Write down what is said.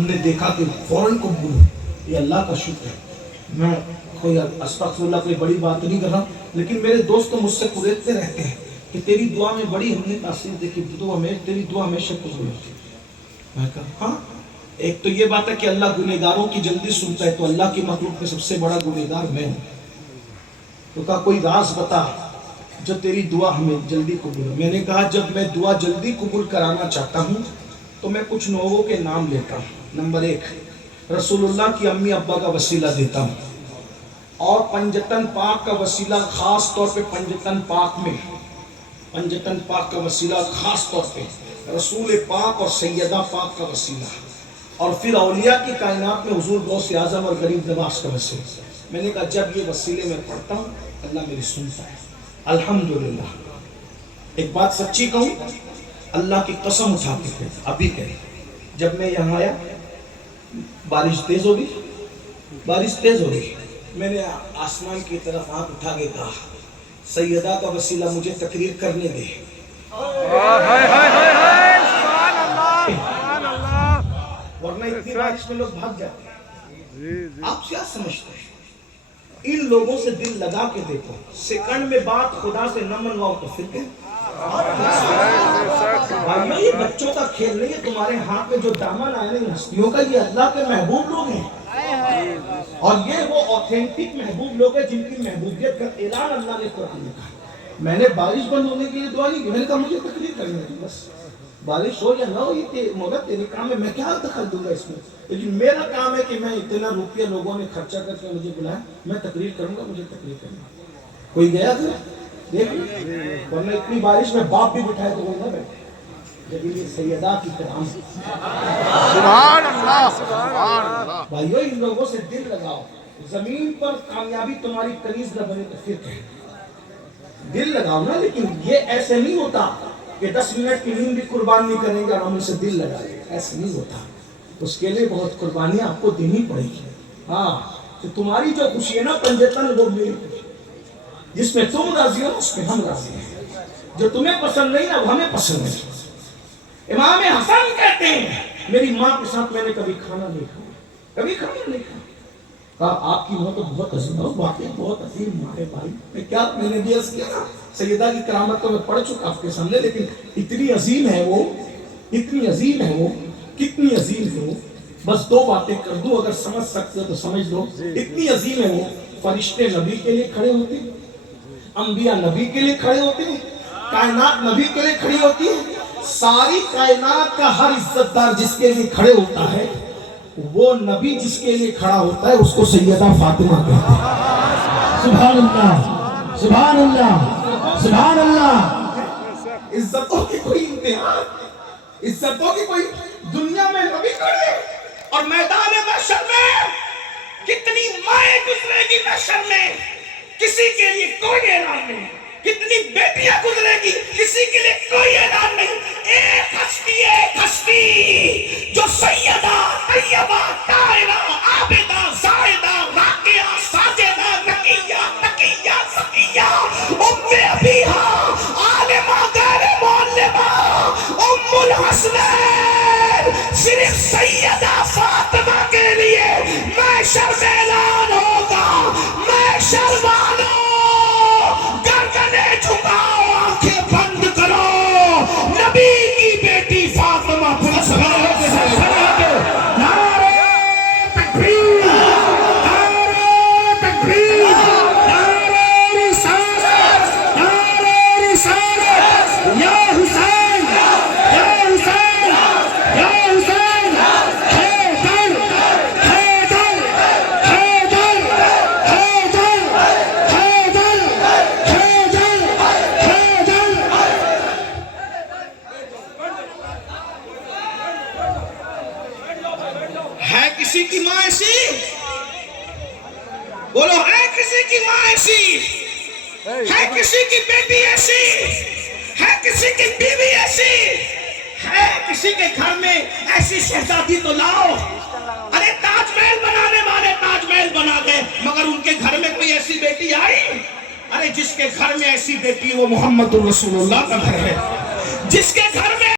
ہم نے دیکھا کہ فوراً قبول. یہ اللہ کا شکر ہے. میں کوئی استغفراللہ کوئی بڑی بات نہیں کر رہا، لیکن میرے دوست مجھ سے پوچھتے رہتے ہیں کہ تیری دعا میں بڑی ہم نے تاثیر دیکھی، تیری دعا ہمیشہ قبول ہوتی. میں کہا ہاں، ایک تو یہ بات ہے کہ اللہ گنہگاروں کی جلدی سنتا ہے، تو اللہ کی مخلوق میں سب سے بڑا گنہگار میں ہوں. تو کہا کوئی راز بتا جو تیری دعا ہمیں جلدی قبول ہو. میں نے کہا جب میں دعا جلدی قبول کرانا چاہتا ہوں تو میں کچھ لوگوں کے نام لیتا ہوں. نمبر 1 رسول اللہ کی امی ابا کا وسیلہ دیتا ہوں، اور پنجتن پاک کا وسیلہ خاص طور پہ پنجتن پاک کا وسیلہ خاص طور پہ رسول پاک اور سیدہ پاک کا وسیلہ، اور پھر اولیاء کی کائنات میں حضور غوث اعظم اور غریب نواز کا وسیلہ. میں نے کہا جب یہ وسیلے میں پڑھتا ہوں اللہ میری سنتا ہے. الحمدللہ. ایک بات سچی کہوں، اللہ کی قسم اٹھا کے کہتا، ابھی کہے جب میں یہاں آیا بارش تیز ہو گئی. میں نے آسمان کی طرف آنکھ اٹھا کے کہا سیدہ کا وسیلہ مجھے تقریر کرنے دے. ورنہ اتنی بارش میں لوگ بھاگ جاتے ہیں. آپ کیا سمجھتے ہیں؟ ان لوگوں سے دل لگا کے دیکھو، سیکنڈ میں بات خدا سے نہ منواؤ تو پھر کیا؟ بھائیو یہ بچوں کا کھیل نہیں ہے. تمہارے ہاتھ میں جو دامن آئے ہیں ہستیوں کا، یہ اللہ کے محبوب لوگ ہیں، اور یہ وہ اوتھینٹک محبوب لوگ ہیں جن کی محبوبیت کا اعلان اللہ نے قرآن میں کہا. میں نے بارش بند ہونے کے لیے دعا نہیں کی، میں نے کہا مجھے تقریر کرنے دی، بس بارش ہو یا نہ ہو یہ مولا تیرے کام ہے، میں کیا دخل دوں گا اس میں. لیکن میرا کام ہے کہ میں اتنا روپیہ لوگوں نے خرچہ کر کے مجھے بلایا، میں تقریر کروں گا، مجھے تقریر کرنا. کوئی گیا تھا دیکھ، ورنہ اتنی بارش میں باپ بھی بٹھائے تو وہ نہ بیٹھے. لیکن یہ سیدہ کی کرام، سبحان اللہ سبحان اللہ. بھائیو ان لوگوں سے دل لگاؤ. زمین پر کامیابی تمہاری کنیز نہ بنے تو پھر کہیں دل لگاؤ نا. لیکن یہ ایسے نہیں ہوتا کہ 10 منٹ کی نیند بھی قربان نہیں کریں گے اور ہم اسے دل لگا لیں، ایسے نہیں ہوتا. اس کے لیے بہت قربانیاں آپ کو دینی پڑے گی. ہاں تو تمہاری جو خوشی ہے نا پنجتن، وہ میری خوشی، جس میں تم راضی ہو اس میں ہم راضی ہیں. جو تمہیں پسند نہیں نا وہ ہمیں پسند ہے. امام حسن کہتے ہیں میری ماں کے ساتھ میں نے کبھی کھانا نہیں کھایا. کہا آپ کی ماں تو بہت عظیم ہے، واقعی بہت عظیم ماں ہے بھائی. میں نے بھی عرض کیا سیدہ کی کرامت تو میں پڑھ چکا آپ کے سامنے، لیکن اتنی عظیم ہے وہ، کتنی عظیم ہے وہ. بس 2 باتیں کر دوں، اگر سمجھ سکتے ہو تو سمجھ لو. اتنی عظیم ہے وہ، فرشتے نبی کے لیے کھڑے ہوتے ہیں، انبیاء نبی کے لیے کھڑے ہوتے ہیں، کائنات نبی کے لیے کھڑی ہوتی ہے. ساری کائنات کا ہر عزت دار جس کے لیے کھڑے ہوتا ہے، وہ نبی جس کے لیے کھڑا ہوتا ہے اس کو سیدہ فاطمہ کہتے ہیں. سبحان اللہ سبحان اللہ سبحان اللہ. عزتوں کی کوئی امتحان، عزتوں کی کوئی دنیا میں نبی کھڑے، اور میدان محشر میں کتنی مائیں گزرے گی محشر میں، کسی کے لیے کوئی اعلان نہیں. کتنی بیٹیاں گزرے گی، کسی کے لیے کوئی اعلان نہیں. ایک ہستی جو سیدہ طیبہ طاہرہ عابدہ زاہدہ راکعہ ساجدہ نقیہ تقیہ زکیہ ام ابیہا عالمہ غیر معلمہ ام الحسنین، صرف سیدہ فاطمہ کے لیے محشر میں اعلان ہوگا. محشر والوں گردنیں جھکاؤ، آنکھیں بند کرو، نبی کی بیٹی فاطمہ نعرہ تکبیر، نعرہ تکبیر، نعرہ رسالت، نعرہ رسالت. یا حسین یا حسین یا حسین، حیدر حیدر حیدر حیدر حیدر حیدر حیدر. ہے کسی کی ماں ایسی؟ بولو ہے کسی کی ماں ایسی؟ ہے کسی کی بیٹی ایسی؟ ہے کسی کی بیوی ایسی؟ ہے کسی کے گھر میں ایسی شہزادی تو لاؤ. ارے تاج محل بنانے والے تاج محل بنا گئے، مگر ان کے گھر میں کوئی ایسی بیٹی آئی؟ ارے جس کے گھر میں ایسی بیٹی وہ محمد الرسول اللہ کا گھر ہے. جس کے گھر میں